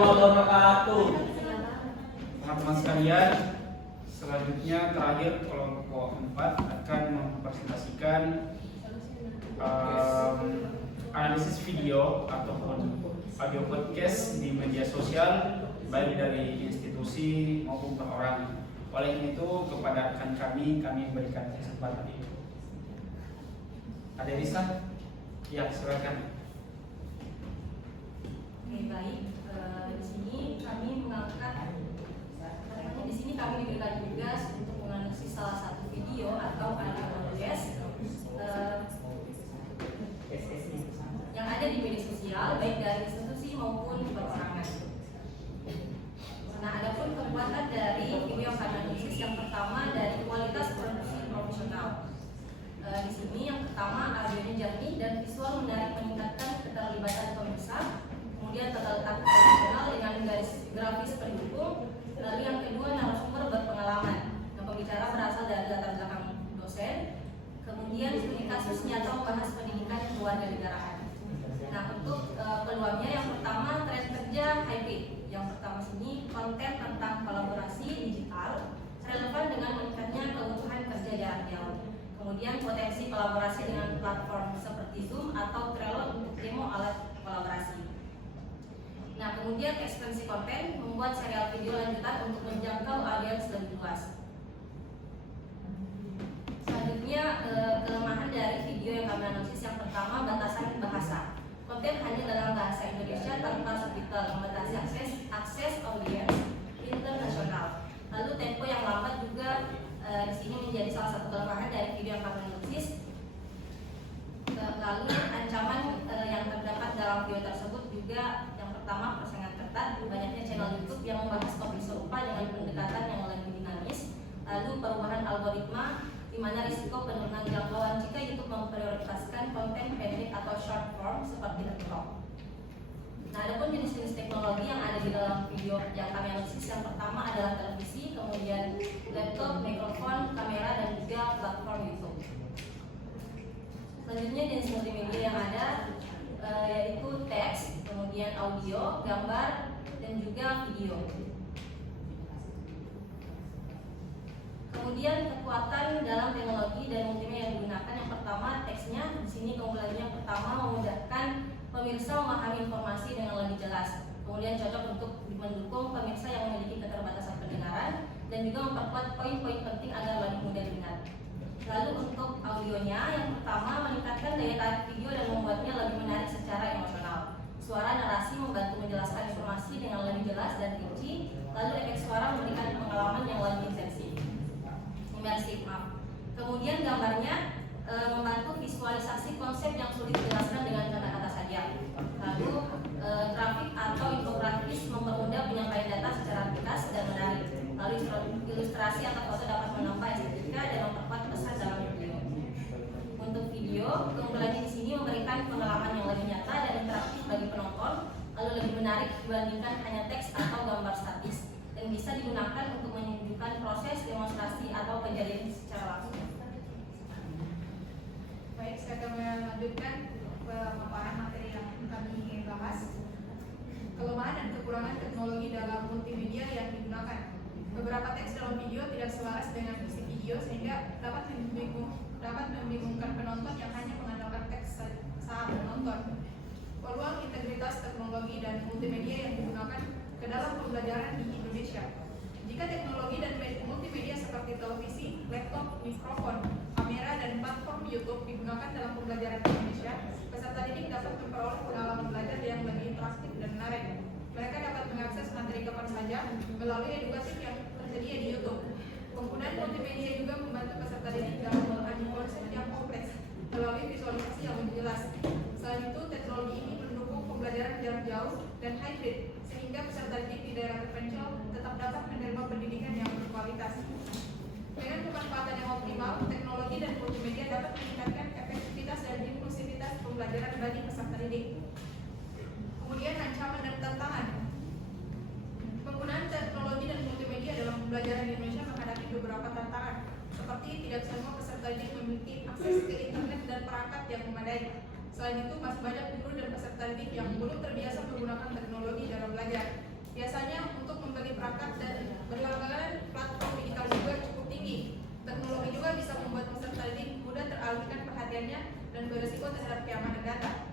Wabarakatuh. Teman-teman sekalian, selanjutnya terakhir kelompok 4 akan mempresentasikan analisis video ataupun audio podcast di media sosial baik dari institusi maupun perorangan. Oleh itu kepada rekan kami berikan kesempatan ini. Ada Risa? Ya, silakan. Oke, baik. Di sini kami mengangkat, di sini kami diberikan tugas untuk menganalisis salah satu video atau audio podcast yang ada di media sosial, baik dari institusi maupun perorangan. Nah, adapun kekuatan dari video analisis yang pertama dari kualitas produksi profesional. Di sini yang pertama audionya jernih dan visual menarik meningkatkan keterlibatan pemirsa. Kemudian tata letak profesional dengan garis grafis pendukung. Lalu yang kedua narasumber berpengalaman. Yang pembicara berasal dari latar belakang dosen. Kemudian studi kasus nyata membahas pendidikan kewarganegaraan. Nah, untuk peluangnya yang pertama tren kerja hybrid. Yang pertama sini konten tentang kolaborasi digital relevan dengan meningkatnya kebutuhan kerja jarak jauh. Kemudian potensi kolaborasi dengan platform seperti Zoom atau Trello untuk demo alat kolaborasi. Nah, kemudian ekspansi konten membuat serial video lanjutan untuk menjangkau audiens lebih luas. Selanjutnya kelemahan dari video yang kami analisis yang pertama batasan bahasa. Konten hanya dalam bahasa Indonesia tanpa subtitle, membatasi akses audiens internasional. Lalu tempo yang lambat juga di sini menjadi salah satu kelemahan dari video yang kami analisis. Lalu ancaman yang terdapat dalam video tersebut juga yang pertama persaingan ketat, banyaknya channel YouTube yang membahas topik serupa dengan pendekatan yang lebih dinamis. Lalu perubahan algoritma di mana risiko penurunan jangkauan jika YouTube memprioritaskan konten pendek atau short form seperti TikTok. Nah, adapun jenis-jenis teknologi yang ada di dalam video yang kami analisis yang pertama adalah televisi, kemudian laptop, mikrofon, kamera, dan juga platform YouTube. Selanjutnya jenis multimedia yang ada yaitu teks, kemudian audio, gambar, dan juga video. Kemudian kekuatan dalam teknologi dan multimedia yang digunakan yang pertama teksnya. Di sini keunggulannya yang pertama memudahkan pemirsa memahami informasi dengan lebih jelas. Kemudian cocok untuk mendukung pemirsa yang memiliki keterbatasan pendengaran dan juga memperkuat poin-poin penting agar lebih mudah diingat. Lalu untuk audionya yang pertama meningkatkan daya tarik video dan membuatnya lebih menarik secara emosional. Suara narasi membantu menjelaskan informasi dengan lebih jelas dan rinci. Lalu efek suara memberikan pengalaman yang lebih imersif. Kemudian gambarnya membantu visualisasi konsep yang sulit dijelaskan dengan kata-kata saja. Lalu grafik atau infografis mempermudah penyampaian data secara ringkas dan menarik. Lalu ilustrasi atau foto dapat menambah estetika dan memperkuat pesan dalam video. Untuk video, keunggulannya di sini memberikan pengalaman yang lebih nyata dan interaktif bagi penonton, lalu lebih menarik dibandingkan hanya teks atau gambar statis, dan bisa digunakan untuk menunjukkan proses demonstrasi atau kejadian secara langsung. Baik, saya akan melanjutkan pemaparan materi yang kami ingin bahas. Kelemahan dan kekurangan teknologi dalam multimedia yang digunakan. Beberapa teks dalam video tidak selaras dengan isi video sehingga dapat membingungkan penonton yang hanya mengandalkan teks saat menonton. Peluang integritas teknologi dan multimedia yang digunakan ke dalam pembelajaran di Indonesia. Jika teknologi dan multimedia seperti televisi, laptop, mikrofon, kamera, dan platform YouTube digunakan dalam pembelajaran di Indonesia, peserta didik dapat memperoleh pengalaman belajar yang lebih interaktif dan menarik. Mereka dapat mengakses materi kapan saja melalui edukatif yang tersedia di YouTube. Penggunaan multimedia juga membantu peserta didik dalam memahami konsep yang kompleks melalui visualisasi yang lebih jelas. Selain itu, teknologi ini mendukung pembelajaran jarak jauh dan hybrid, sehingga peserta didik di daerah terpencil tetap dapat menerima pendidikan yang berkualitas. Dengan pemanfaatan yang optimal, teknologi dan multimedia dapat meningkatkan efektivitas dan inklusivitas pembelajaran bagi peserta didik. Kemudian ancaman dan tantangan. Penggunaan teknologi dan multimedia dalam pembelajaran di Indonesia menghadapi beberapa tantangan, seperti tidak semua peserta didik memiliki akses ke internet dan perangkat yang memadai. Selain itu, masih banyak guru dan peserta didik yang belum terbiasa menggunakan teknologi dalam belajar. Biasanya untuk membagi perangkat dan berlangganan platform digital juga cukup tinggi. Teknologi juga bisa membuat peserta didik mudah teralihkan perhatiannya dan beresiko terhadap keamanan data.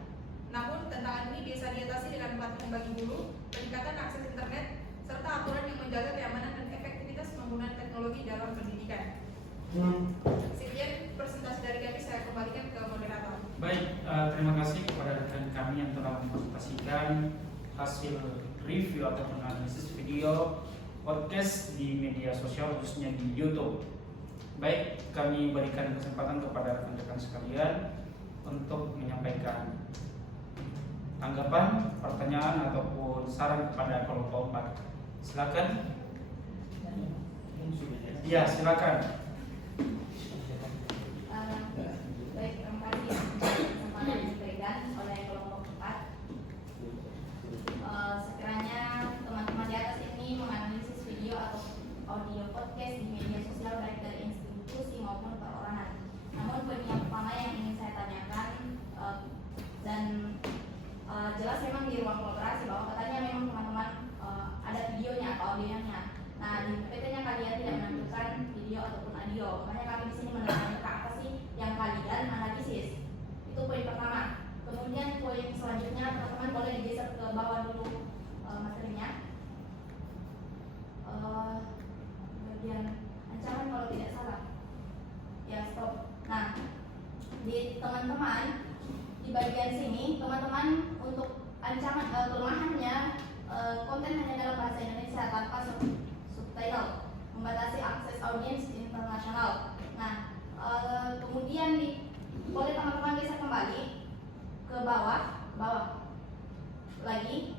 Namun, tantangan ini bisa diatasi dengan pelatihan bagi guru, peningkatan akses internet, serta aturan yang menjaga keamanan dan efektivitas penggunaan teknologi dalam pendidikan. Sekian presentasi dari kami, saya kembalikan ke moderator. Baik, terima kasih kepada rekan kami yang telah mempresentasikan hasil review atau analisis video podcast di media sosial khususnya di YouTube. Baik, kami berikan kesempatan kepada rekan-rekan sekalian untuk menyampaikan tanggapan, pertanyaan ataupun saran kepada kelompok 4. Silakan. Ya, silakan. Baik, terima kasih kesempatan yang diberikan oleh kelompok 4. Sekiranya teman-teman di atas ini menganalisis video atau audio podcast di media sosial baik dari institusi maupun perorangan. Namun poin yang pertama yang ingin saya tanyakan dan jelas memang di ruang kolaborasi bahwa katanya memang teman-teman ada videonya atau audionya. Nah, di PPT-nya kalian tidak menampilkan video ataupun audio. Makanya kami di sini menanyakan apa sih yang kalian analisis. Itu poin pertama. Kemudian poin selanjutnya teman-teman boleh digeser ke bawah dulu materinya. Bagian ancaman kalau tidak salah. Ya, stop. Nah, di teman-teman di bagian sini teman-teman untuk ancaman kelemahannya konten hanya dalam bahasa Indonesia tanpa subtitle, membatasi akses audiens internasional. Nah, kemudian boleh teman-teman geser kembali ke bawah lagi.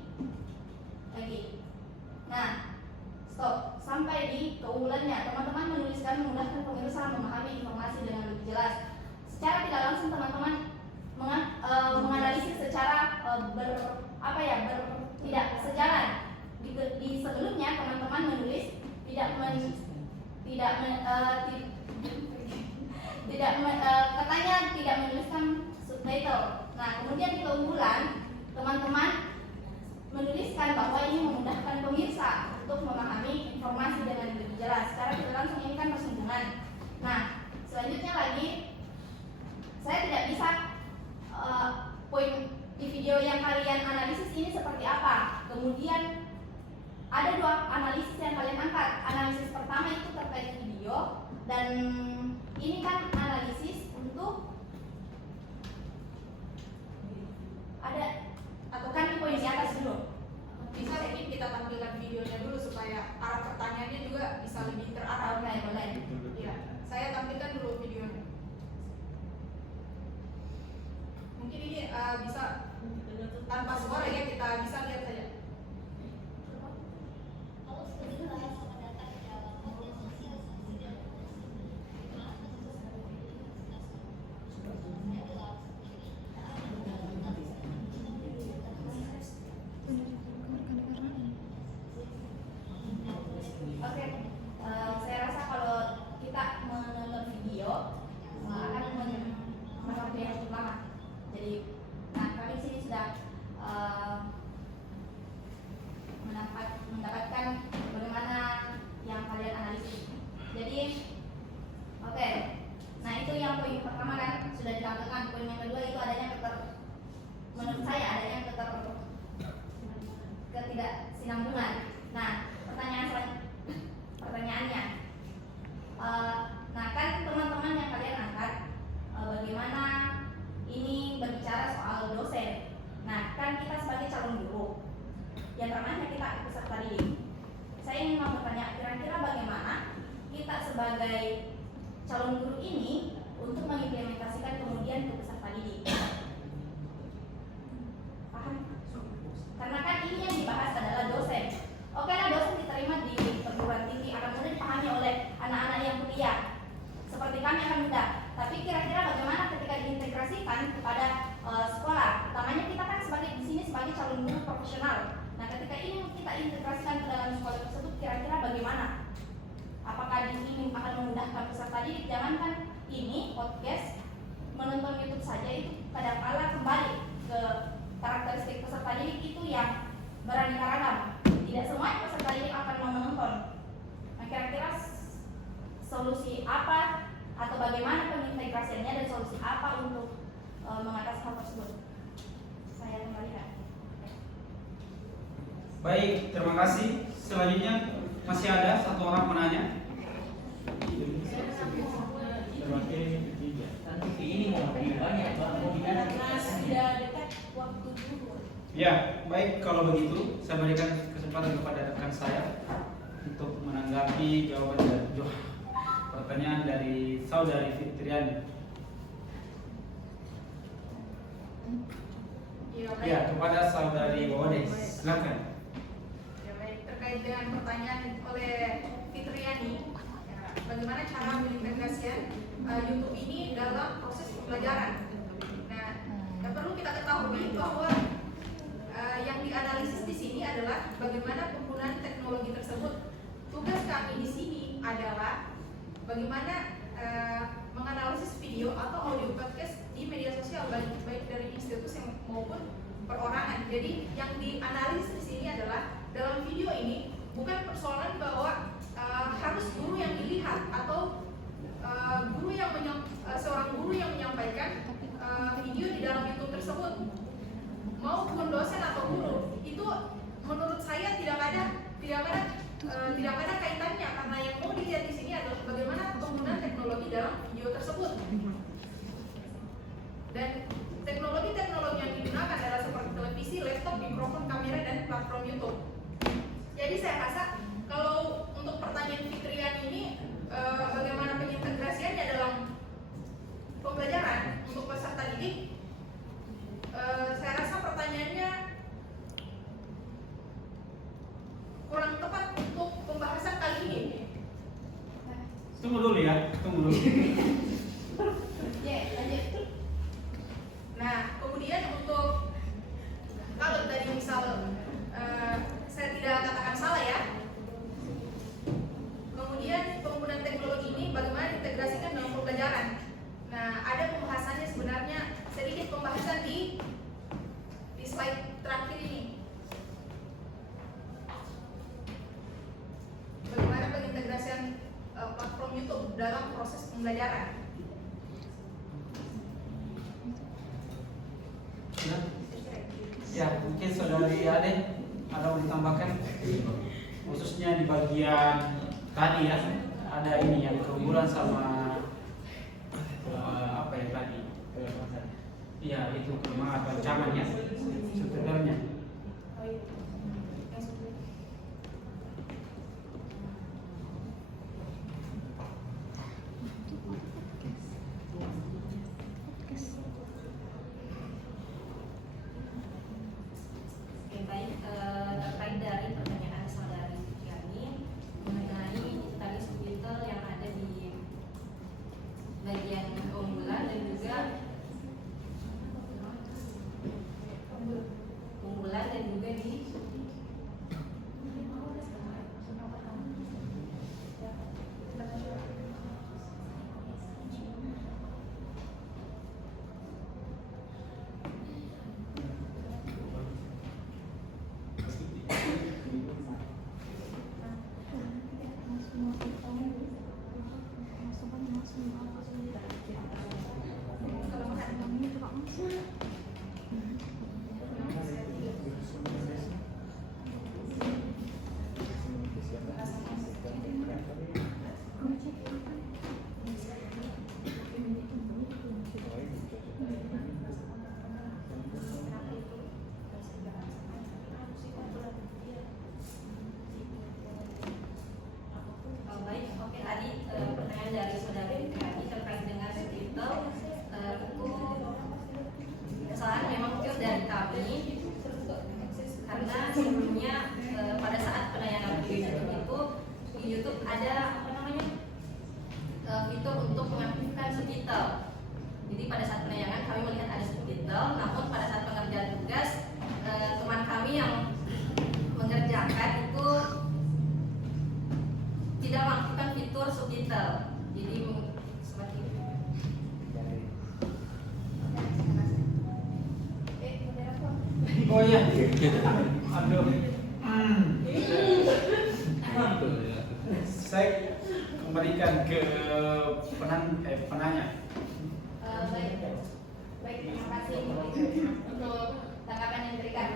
Nah, stop sampai di keunggulannya. Teman-teman menuliskan memudahkan pemirsa memahami informasi dengan lebih jelas. Secara tidak langsung teman-teman menganalisis secara tidak sejalan. Di sebelumnya teman-teman menulis katanya tidak menuliskan subtitle. Nah, kemudian di keunggulan teman-teman menuliskan bahwa ini memudahkan pemirsa untuk memahami informasi dengan lebih jelas. Secara tidak langsung ini kan persinggungan. Nah, selanjutnya lagi saya tidak bisa poin di video yang kalian analisis ini seperti apa. Kemudian ada 2 analisis yang kalian angkat. Analisis pertama itu terkait video dan ini kan analisis untuk ada atau kan di poin di atas dulu. Bisa mungkin kita tampilkan videonya dulu supaya arah pertanyaannya juga bisa lebih terarah. Oke, boleh. Ya, saya tampilkan dulu videonya. Mungkin ini bisa tanpa suara ya, kita bisa lihat saja. Oke, saya rasa kalau kita menonton video akan memakan waktu yang cukup lama. Jadi, nah kami di sini sudah mendapatkan bagaimana yang kalian analisis. Jadi, oke. Nah itu yang poin pertama kan sudah ditampilkan. Poin yang kedua itu adanya menurut saya adanya ketidaksinambungan. Nah, pertanyaannya, nah kan teman-teman yang kalian angkat bagaimana ini berbicara soal dosen. Nah kan kita sebagai calon guru, yang namanya kita peserta didik. Saya ingin mau bertanya, kira-kira bagaimana kita sebagai calon guru ini untuk mengimplementasikan kemudian ke peserta didik? Paham? Karena kan ini yang dibahas adalah dosen. Oke lah, dosen diterima di perguruan tinggi akan mudah dipahami oleh anak-anak yang kuliah. Seperti kami akan mudah. Tapi kira-kira bagaimana ketika diintegrasikan kepada sekolah? Utamanya kita kan di sini sebagai calon guru profesional. Nah, ketika ini kita integrasikan ke dalam sekolah tersebut, kira-kira bagaimana? Apakah ini akan memudahkan peserta didik? Jangankan ini podcast, menonton YouTube saja itu kadang-kala kembali ke karakteristik peserta didik itu yang beraneka ragam. Tidak semua Baik, terima kasih. Selanjutnya masih ada satu orang menanya. Ini mau banyak mau Sudah dekat waktu dulu. Ya, baik, kalau begitu saya berikan kesempatan kepada rekan saya untuk menanggapi jawaban dari pertanyaan dari saudari Fitriani. Ya, baik. Ya, kepada saudari Wodes, silakan. Ya, baik. Terkait dengan pertanyaan oleh Fitriani, ya, bagaimana cara mengintegrasikan YouTube ini dalam proses pembelajaran. Nah, yang perlu kita ketahui bahwa yang dianalisis di sini adalah bagaimana penggunaan teknologi tersebut. Tugas kami di sini adalah bagaimana menganalisis video atau audio podcast di media sosial baik dari institusi maupun perorangan. Jadi yang dianalisis di sini adalah dalam video ini bukan persoalan bahwa harus guru yang dilihat atau seorang guru yang menyampaikan video di dalam YouTube tersebut maupun dosen atau guru. Itu menurut saya tidak ada kaitannya, karena yang mau dilihat di sini adalah bagaimana penggunaan teknologi dalam video tersebut. Dan teknologi yang digunakan adalah seperti televisi, laptop, mikrofon, kamera, dan platform YouTube. Jadi saya rasa kalau untuk pertanyaan Fitriani ini bagaimana pengintegrasiannya dalam pembelajaran untuk peserta didik, saya rasa pertanyaannya kurang tepat untuk pembahasan kali ini. Tunggu dulu ya, tunggu dulu. Ya, lanjut. Nah, kemudian untuk kalau tadi misal saya tidak katakan salah ya. Kemudian penggunaan teknologi ini bagaimana diintegrasikan dalam pembelajaran. Nah, ada pembahasannya sebenarnya, sedikit pembahasan di slide terakhir ini. Bagaimana pengintegrasian platform YouTube dalam proses pembelajaran. Ya, mungkin saudari Ade ada mau ditambahkan, khususnya di bagian tadi ya, ada ini yang keunggulan sama apa ya tadi? Iya, itu kelemahan atau ancaman ya sebenarnya. Oke, baik, terkait dari pertanyaan saudari Fitriani mengenai tadi subtitle yang ada di bagian keunggulan dan juga di pertanyaan dari saudari Fitriani terkait dengan subtitle itu kesalahan memang itu dari kami, karena sebelumnya pada saat penayangan video YouTube itu di YouTube ada fitur untuk mengaktifkan subtitle. Jadi pada saat penayangan kami melihat ada subtitle, namun pada saat pengerjaan tugas teman kami yang mengerjakan itu tidak mengaktifkan fitur subtitle. Jadi seperti itu. Oh iya. Aduh. Saya kembalikan ke penanya. Baik, terima kasih untuk tanggapan yang diberikan.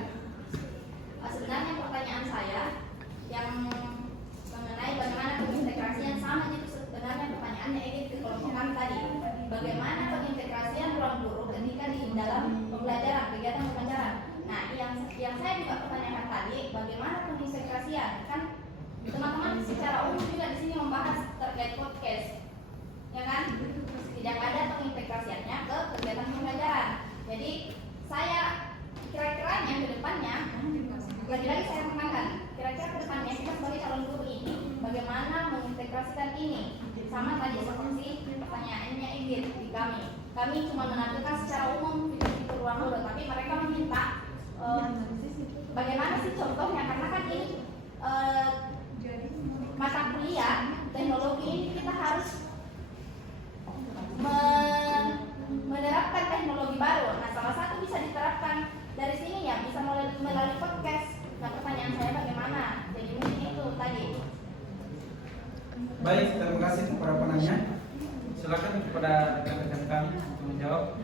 Sebenarnya pertanyaan saya yang mengenai bagaimana pengintegrasian sama itu sebenarnya pertanyaannya ini dikelompokkan tadi. Bagaimana pengintegrasian ruang guru ketika di dalam pembelajaran, kegiatan pembelajaran. Nah, yang saya juga pertanyakan tadi, bagaimana pengintegrasian? Kan teman-teman secara umum juga di sini membahas terkait podcast, ya kan? Tidak ada pengintegrasiannya ke kegiatan pembelajaran. Jadi saya kira-kira yang kedepannya, lagi-lagi saya tekankan, kira-kira kedepannya kita sebagai calon guru ini bagaimana mengintegrasikan ini? Sama tadi seperti pertanyaannya Igit di kami. Kami cuma menampilkan secara umum fitur ruang guru, tapi mereka meminta bagaimana sih contohnya, karena kan ini mata kuliah teknologi ini kita harus menerapkan teknologi baru. Nah, salah satu bisa diterapkan dari sini ya, bisa melalui podcast. Nah, pertanyaan saya bagaimana? Jadi mungkin itu tadi. Baik, terima kasih kepada penanya. Silakan kepada rekan-rekan kami untuk menjawab.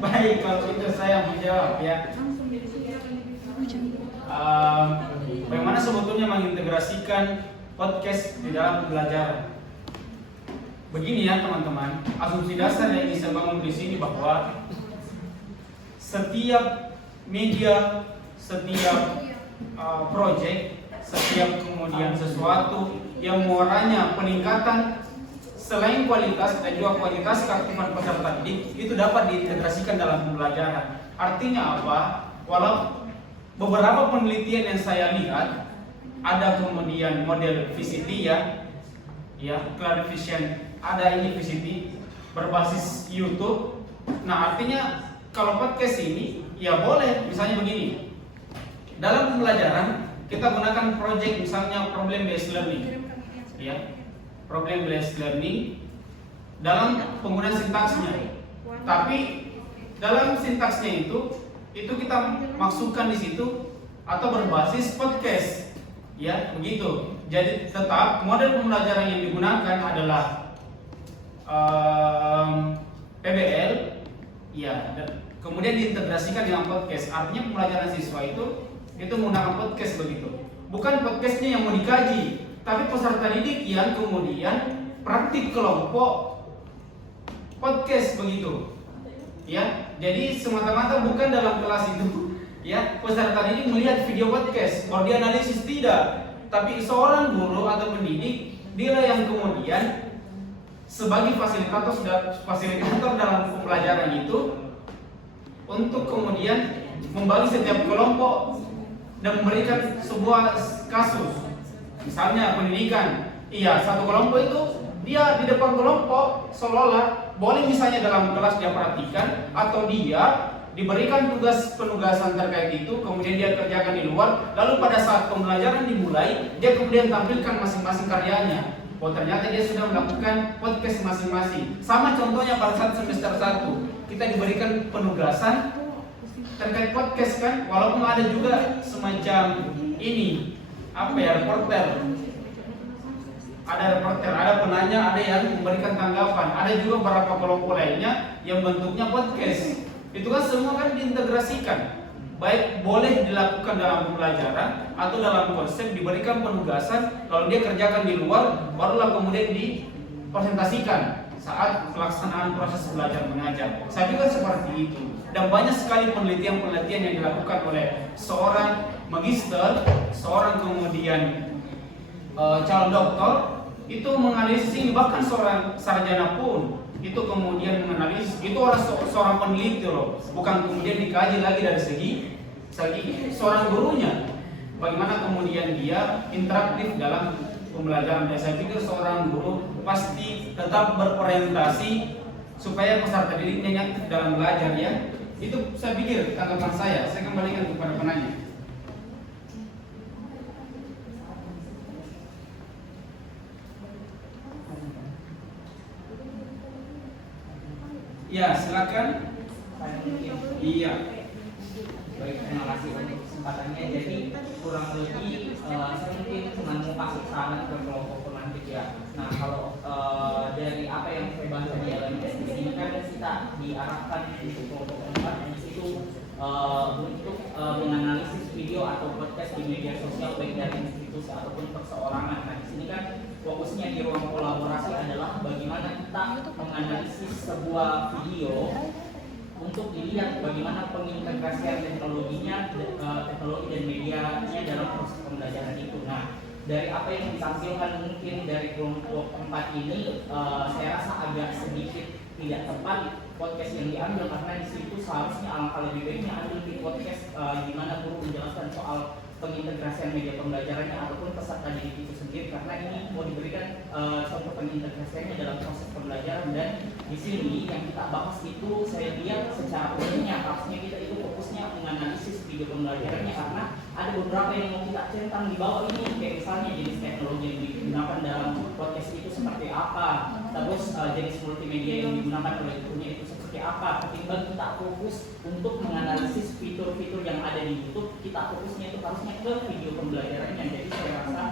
Baik, kalau itu saya menjawab ya. Bagaimana sebetulnya mengintegrasikan podcast di dalam pembelajaran? Begini ya teman-teman, asumsi dasar yang ingin saya bangun di sini bahwa setiap media, setiap project, setiap kemudian sesuatu yang muaranya peningkatan selain kualitas dan juga kualitas keaktifan peserta didik itu dapat diintegrasikan dalam pembelajaran. Artinya apa? Walau beberapa penelitian yang saya lihat ada kemudian model VCT ya clarification, ada ini VCT berbasis YouTube. Nah, artinya kalau podcast ini ya boleh, misalnya begini. Dalam pembelajaran kita gunakan project misalnya problem based learning. Ya. Problem based learning dalam penggunaan sintaksnya. Tapi dalam sintaksnya itu kita masukkan di situ atau berbasis podcast. Ya, begitu. Jadi tetap model pembelajaran yang digunakan adalah PBL, ya, dan kemudian diintegrasikan dengan podcast. Artinya pembelajaran siswa itu menggunakan podcast begitu. Bukan podcastnya yang mau dikaji, tapi peserta didik yang kemudian praktik kelompok podcast begitu. Ya, jadi semata-mata bukan dalam kelas itu, ya, peserta didik melihat video podcast, baru dia analisis tidak. Tapi seorang guru atau pendidik dialah yang kemudian sebagai fasilitator dalam pembelajaran itu untuk kemudian membagi setiap kelompok dan memberikan sebuah kasus. Misalnya pendidikan, iya, satu kelompok itu dia di depan kelompok seolah-olah boleh misalnya dalam kelas dia perhatikan atau dia diberikan penugasan terkait itu, kemudian dia kerjakan di luar, lalu pada saat pembelajaran dimulai, dia kemudian tampilkan masing-masing karyanya. Oh, ternyata dia sudah melakukan podcast masing-masing. Sama contohnya pada saat semester 1, kita diberikan penugasan terkait podcast kan, walaupun ada juga semacam ini, reporter. Ada reporter, ada penanya, ada yang memberikan tanggapan, ada juga beberapa kelompok lainnya yang bentuknya podcast. Itu kan semua kan diintegrasikan. Baik boleh dilakukan dalam pembelajaran atau dalam konsep diberikan penugasan, lalu dia kerjakan di luar, barulah kemudian dipresentasikan saat pelaksanaan proses belajar mengajar. Saya pikir seperti itu. Dan banyak sekali penelitian-penelitian yang dilakukan oleh seorang magister, seorang kemudian calon doktor, itu menganalisis ini, bahkan seorang sarjana pun itu kemudian menganalisis, itu orang seorang peneliti loh, bukan kemudian dikaji lagi dari segi seorang gurunya, bagaimana kemudian dia interaktif dalam pembelajaran. Dan saya pikir seorang guru pasti tetap berorientasi supaya peserta didiknya aktif dalam belajar ya. Itu saya pikir tanggapan saya kembalikan kepada penanya. Ya, silakan. Iya. Baik, terima kasih untuk kesempatannya. Jadi kurang lebih saya mungkin cuma mau kasih saran ke kelompok pemantik ya. Nah kalau dari apa yang saya baca di LMS di sini kan kita diarahkan untuk kelompok keempat di situ untuk menganalisis video atau podcast di media sosial baik dari institusi ataupun perseorangan. Nah di sini kan fokusnya di ruang kolaborasi adalah bagaimana kita menganalisis sebuah video untuk dilihat bagaimana pengintegrasian teknologinya, teknologi dan medianya dalam proses pembelajaran itu. Nah, dari apa yang ditampilkan mungkin dari kelompok 4 ini, saya rasa agak sedikit tidak tepat podcast yang diambil karena di situ seharusnya alangkah lebih baiknya ambil di podcast di mana guru menjelaskan soal pengintegrasian media pembelajarannya ataupun peserta didik itu sendiri, karena ini mau diberikan contoh pengintegrasiannya dalam proses pembelajaran. Dan di sini yang kita bahas itu saya lihat secara umumnya harusnya kita itu fokusnya menganalisis video pembelajarannya, karena ada beberapa yang mau kita centang di bawah ini, kayak misalnya jenis teknologi yang digunakan dalam podcast itu seperti apa, terus jenis multimedia yang digunakan oleh gurunya itu seperti apa. Ketimbang kita fokus untuk menganalisis fitur-fitur yang ada di YouTube, kita fokusnya itu harusnya ke video pembelajarannya. Jadi saya rasa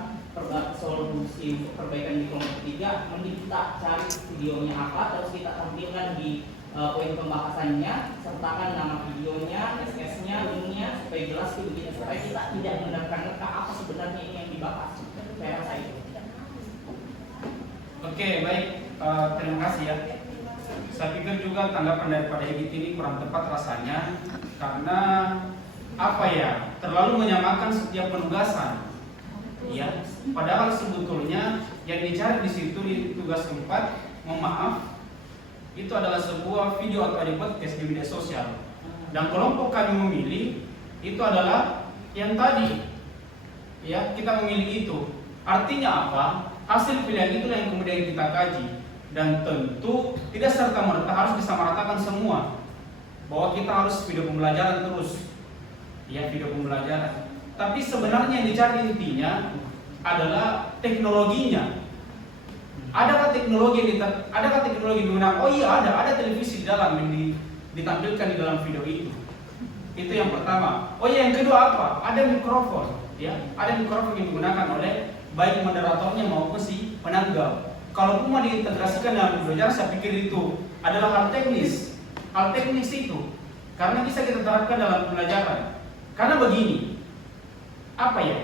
solusi untuk perbaikan di kelompok 3 mending kita cari videonya apa, terus kita tampilkan di poin pembahasannya, sertakan nama videonya, SS-nya, linknya supaya jelas begitu, supaya kita tidak menerka-nerka apa sebenarnya ini yang dibahas. Saya rasa itu. Oke, baik, terima kasih ya. Saya pikir juga tanggapan daripada Egit ini kurang tepat rasanya, karena apa ya, terlalu menyamakan setiap penugasan. Ya, padahal sebetulnya yang dicari di situ di tugas 4, mohon maaf, itu adalah sebuah video atau ada podcast di media sosial. Dan kelompok kami memilih itu adalah yang tadi. Ya, kita memilih itu. Artinya apa? Hasil pilihan itulah yang kemudian kita kaji. Dan tentu tidak serta-merta harus disamaratakan semua. Bahwa kita harus video pembelajaran terus. Ya, video pembelajaran. Tapi sebenarnya yang dicari intinya adalah teknologinya. Adakah teknologi yang digunakan? Oh iya, ada televisi di dalam yang ditampilkan di dalam video itu. Itu yang pertama. Oh iya, yang kedua apa? Ada mikrofon, ya. Ada mikrofon yang digunakan oleh baik moderatornya maupun si penanggap. Kalau mau diintegrasikan dalam pembelajaran, saya pikir itu adalah hal teknis. Hal teknis itu karena bisa kita terapkan dalam pembelajaran. Karena begini, apa ya?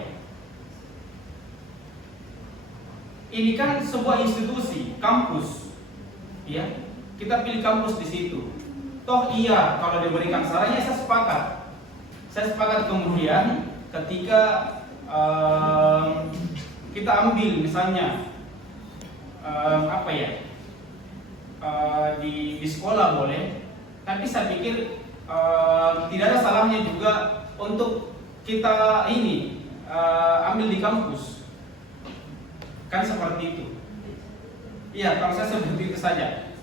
Ini kan sebuah institusi, kampus, ya. Kita pilih kampus di situ. Toh iya, kalau diberikan sarannya saya sepakat. Saya sepakat kemudian ketika kita ambil misalnya apa ya, di sekolah boleh, tapi saya pikir tidak ada salahnya juga untuk kita ini ambil di kampus. Kan seperti itu. Iya, kalau saya seperti itu saja.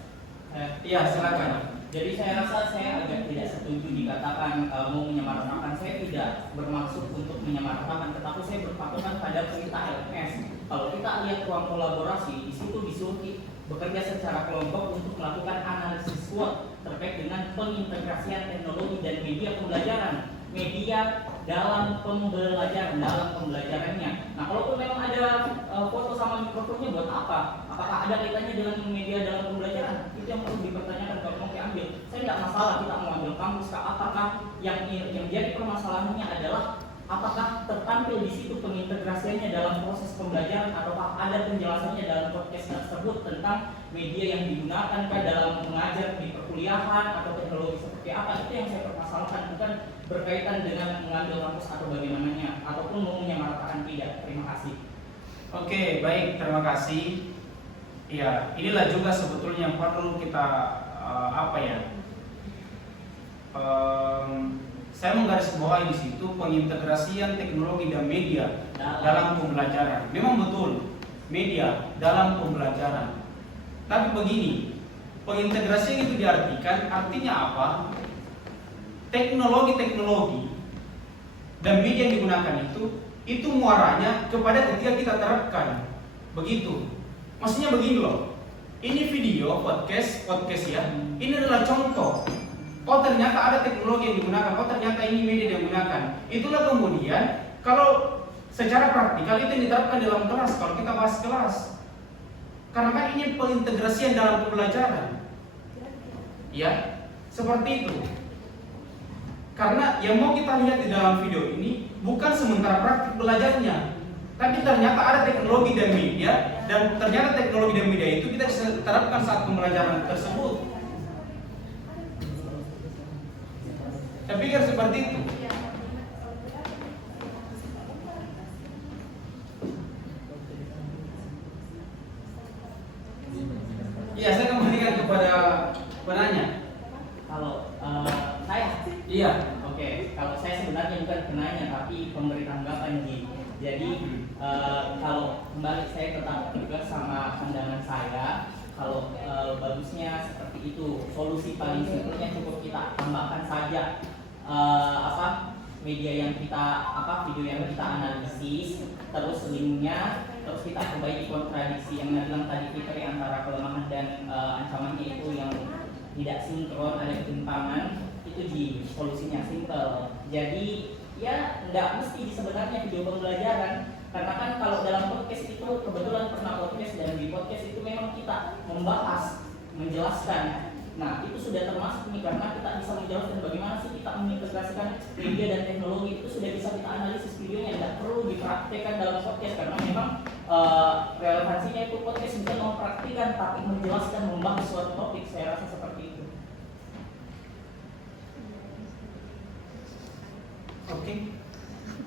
Iya, silakan. Jadi saya rasa saya agak tidak setuju dikatakan mau menyamaratakan. Saya tidak bermaksud untuk menyamaratakan, tetapi saya berpatokan pada perintah LMS. Kalau kita lihat ruang kolaborasi, di situ disuruh bekerja secara kelompok untuk melakukan analisis SWOT terkait dengan pengintegrasian teknologi dan media pembelajaran. Media dalam pembelajarannya. Nah, kalaupun memang ada foto sama mikrofonnya buat apa? Apakah ada kaitannya dengan media dalam pembelajaran? Itu yang perlu dipertanyakan kalau mau diambil. Saya tidak masalah kita mau ambil kampus, apakah yang jadi permasalahannya adalah apakah tertampil di situ pengintegrasiannya dalam proses pembelajaran ataukah ada penjelasannya dalam podcast tersebut tentang media yang digunakan dalam mengajar di perkuliahan atau teknologi seperti apa. Itu yang saya permasalahkan, bukan berkaitan dengan mengambil kampus atau bagaimananya ataupun mau menyamaratakan tidak. Terima kasih. Oke, baik, terima kasih. Ya, inilah juga sebetulnya yang perlu kita saya menggarisbawahi di situ pengintegrasian teknologi dan media dalam pembelajaran. Memang betul, media dalam pembelajaran. Tapi begini, pengintegrasian itu diartikan artinya apa? Teknologi dan media yang digunakan itu muaranya kepada ketika kita terapkan. Begitu. Maksudnya begini loh. Ini video podcast ya. Ini adalah contoh. Oh ternyata ada teknologi yang digunakan. Oh ternyata ini media yang digunakan. Itulah kemudian kalau secara praktikal itu yang diterapkan dalam kelas kalau kita bahas kelas. Karena kan ini pengintegrasian dalam pembelajaran. Ya, seperti itu. Karena yang mau kita lihat di dalam video ini bukan sementara praktik belajarnya, tapi ternyata ada teknologi dan media, dan ternyata teknologi dan media itu kita bisa terapkan saat pembelajaran tersebut. Saya pikir seperti itu. Iya, saya kembalikan kepada penanya. Kalau saya, Iya. oke, kalau saya sebenarnya bukan penanya tapi pemberi tanggapan Ji. Jadi kalau kembali saya tetap juga sama pandangan saya. Kalau bagusnya seperti itu, solusi paling simpelnya cukup kita tambahkan saja media yang kita video yang kita analisis, terus linknya, terus kita perbaiki kontradiksi yang bilang tadi Fitri antara kelemahan dan ancamannya itu yang tidak sinkron, ada ketimpangan, itu di solusinya simple. Jadi ya nggak mesti sebenarnya video pembelajaran, karena kan kalau dalam podcast itu kebetulan pernah podcast, dan di podcast itu memang kita membahas, menjelaskan. Nah itu sudah termasuk nih, karena kita bisa menjelaskan bagaimana sih kita mengintegrasikan media dan teknologi, itu sudah bisa kita analisis videonya, tidak perlu dipraktekkan dalam podcast, karena memang relevansinya itu podcast bukan mempraktikkan tapi menjelaskan, membahas suatu topik. Saya rasa seperti itu. Oke.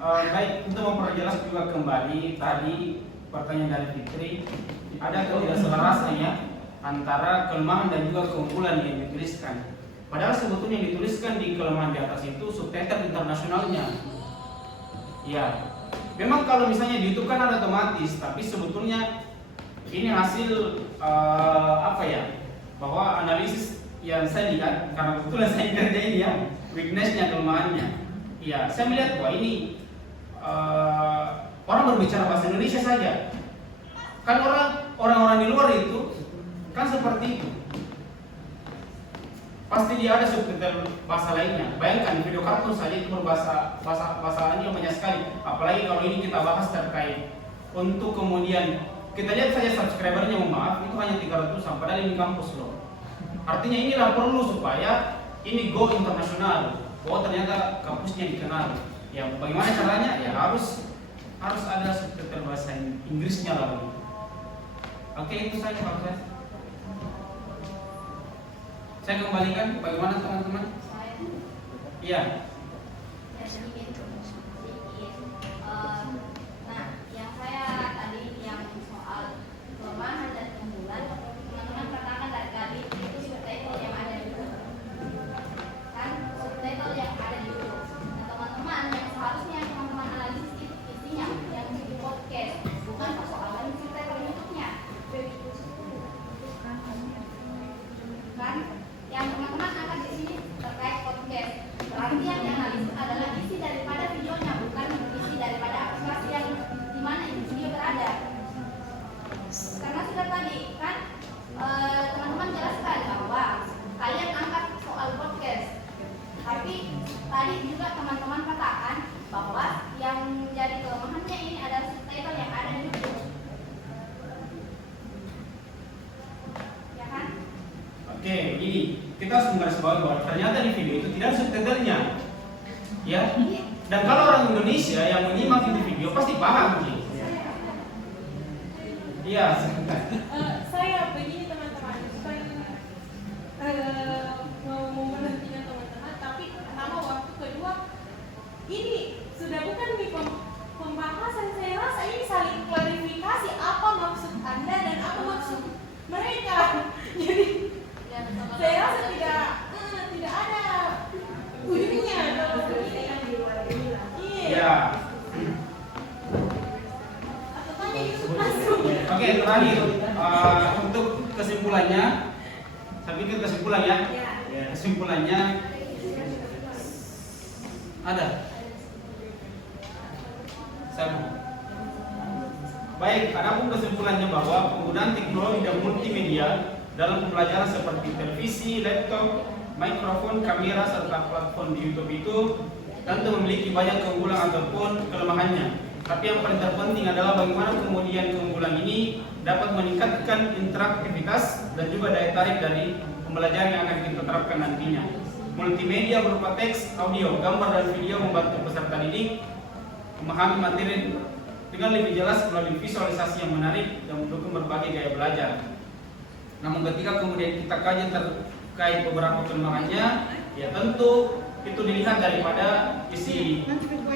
Baik, untuk memperjelas juga kembali tadi pertanyaan dari Fitri, ada ketidakselarasan ya antara kelemahan dan juga keunggulan yang dituliskan. Padahal sebetulnya yang dituliskan di kelemahan di atas itu subtitle internasionalnya. Ya, memang kalau misalnya di YouTube kan ada otomatis, tapi sebetulnya ini hasil bahwa analisis yang saya lihat, karena kebetulan saya ngerjain ya weakness-nya, kelemahannya. Ya, saya melihat bahwa ini orang berbicara bahasa Indonesia saja. Kan orang-orang di luar itu kan seperti itu. Pasti dia ada subtitle bahasa lainnya. Bayangkan video kartun saja itu berbahasa lainnya banyak sekali. Apalagi kalau ini kita bahas terkait untuk kemudian kita lihat saja subscribernya, mohon maaf, itu hanya 300, padahal ini kampus loh. Artinya inilah perlu supaya ini go internasional. Bahwa ternyata kampusnya dikenal. Ya bagaimana caranya? Ya harus ada subtitle bahasa Inggrisnya lalu. Oke, itu saja Pak Ustaz. Saya kembalikan, bagaimana teman-teman? Iya. Nah, yang saya tadi yang soal kelemahan dan keunggulan, teman-teman katakan tadi itu subtitle yang ada di YouTube. Kan subtitle yang ada di YouTube. Nah, teman-teman yang seharusnya teman-teman analisis itu isinya yang di podcast, bukan persoalan subtitle YouTube-nya. Kan yang teman-teman akan di sini terkait podcast. Berarti yang dianalisis adalah isi daripada videonya, bukan isi daripada aplikasi yang di mana itu video berada. Karena sudah tadi kan teman-teman jelaskan bahwa kalian angkat soal podcast, tapi tadi juga teman-teman katakan bahwa yang menjadi kelemahannya ini adalah subtitle yang ada di YouTube. Ya kan? Oke, ini kita harus menggarisbawahi bahwa ternyata di video itu tidak ada subtitlenya. Ya. Dan kalau orang Indonesia yang menyimak itu video pasti paham sih. Iya. Saya begini teman-teman, bukan mau memberhentikan teman-teman, tapi pertama, waktu kedua ini sudah bukan di pembahasan. Saya rasa ini saling klarifikasi apa maksud Anda dan apa maksud mereka. Jadi saya rasa tidak ada ujungnya kalau begini. Iya. Oke, terakhir untuk kesimpulannya, saya pikir kesimpulan ya. Kesimpulannya ada. Baik, adapun kesimpulannya bahwa penggunaan teknologi dan multimedia dalam pembelajaran seperti televisi, laptop, mikrofon, kamera, serta platform di YouTube itu tentu memiliki banyak keunggulan ataupun kelemahannya. Tapi yang paling terpenting adalah bagaimana kemudian keunggulan ini dapat meningkatkan interaktivitas dan juga daya tarik dari pembelajaran yang akan kita terapkan nantinya. Multimedia berupa teks, audio, gambar, dan video membantu peserta didik memahami materi dengan lebih jelas melalui visualisasi yang menarik dan mendukung berbagai gaya belajar. Namun ketika kemudian kita kaji terkait beberapa kelemahannya, ya tentu itu dilihat daripada isi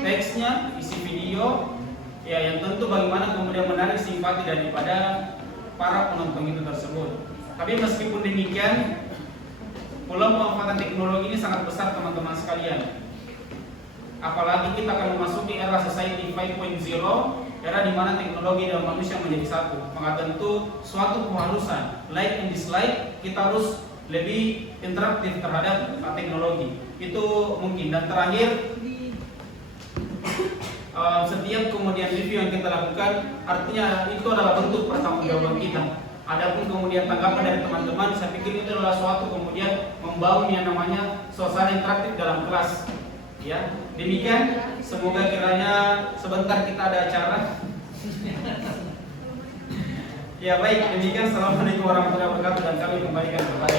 teksnya, isi video, ya yang tentu bagaimana kemudian menarik simpati daripada para penonton itu tersebut. Tapi meskipun demikian, peluang pemanfaatan teknologi ini sangat besar teman-teman sekalian. Apalagi kita akan memasuki era society 5.0, era di mana teknologi dan manusia menjadi satu. Maka tentu suatu keharusan like and dislike, kita harus lebih interaktif terhadap teknologi. Itu mungkin. Dan terakhir, setiap kemudian review yang kita lakukan, artinya itu adalah bentuk pertanggungjawaban kita. Adapun kemudian tanggapan dari teman-teman, saya pikir itu adalah suatu kemudian membangun yang namanya suasana interaktif dalam kelas. Ya, demikian. Semoga kiranya sebentar kita ada acara. Ya baik, demikian. Assalamualaikum warahmatullahi wabarakatuh, dan kami kembalikan kepada